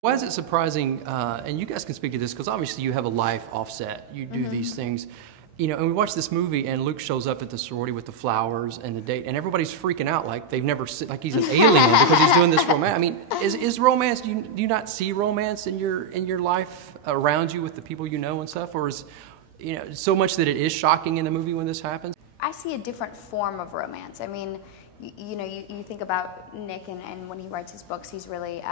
Why is it surprising, and you guys can speak to this, because obviously you have a life offset, you do these things, you know, and we watch this movie and Luke shows up at the sorority with the flowers and the date, and everybody's freaking out like they've never seen, like he's an alien because he's doing this romance. I mean, is romance, do you not see romance in your life around you with the people you know and stuff, or is, you know, so much that it is shocking in the movie when this happens? I see a different form of romance. I mean, you think about Nick, and when he writes his books, he's really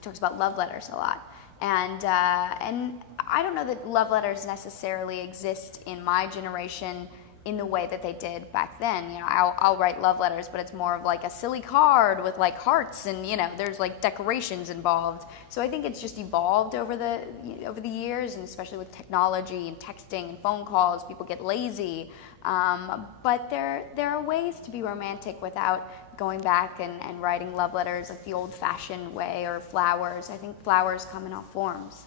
talks about love letters a lot, and I don't know that love letters necessarily exist in my generation in the way that they did back then. You know, I'll write love letters, but it's more of like a silly card with like hearts, and you know, there's like decorations involved. So I think it's just evolved over the years, and especially with technology and texting and phone calls, people get lazy. But there are ways to be romantic without going back and writing love letters like the old-fashioned way, or flowers. I think flowers come in all forms.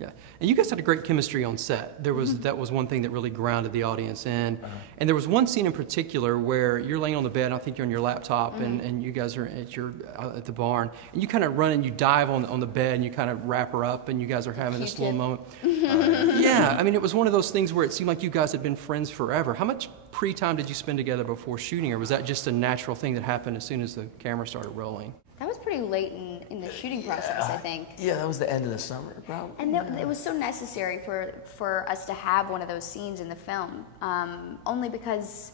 Yeah, and you guys had a great chemistry on set. There was that was one thing that really grounded the audience in. And there was one scene in particular where you're laying on the bed, I think you're on your laptop, and you guys are at the barn, and you kind of run and you dive on the bed and you kind of wrap her up, and you guys are having this little moment. Yeah, I mean, it was one of those things where it seemed like you guys had been friends forever. How much pre-time did you spend together before shooting, or was that just a natural thing that happened as soon as the camera started rolling? That was pretty late in the shooting process, I think. Yeah, that was the end of the summer, probably. And it was so necessary for us to have one of those scenes in the film, only because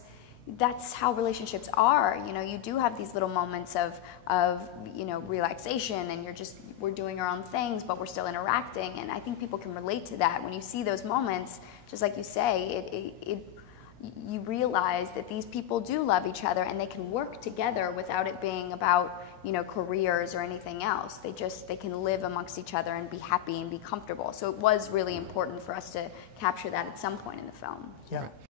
that's how relationships are. You know, you do have these little moments of you know, relaxation, and we're doing our own things, but we're still interacting. And I think people can relate to that. When you see those moments, just like you say, you realize that these people do love each other, and they can work together without it being about, you know, careers or anything else. They can live amongst each other and be happy and be comfortable. So it was really important for us to capture that at some point in the film. Yeah.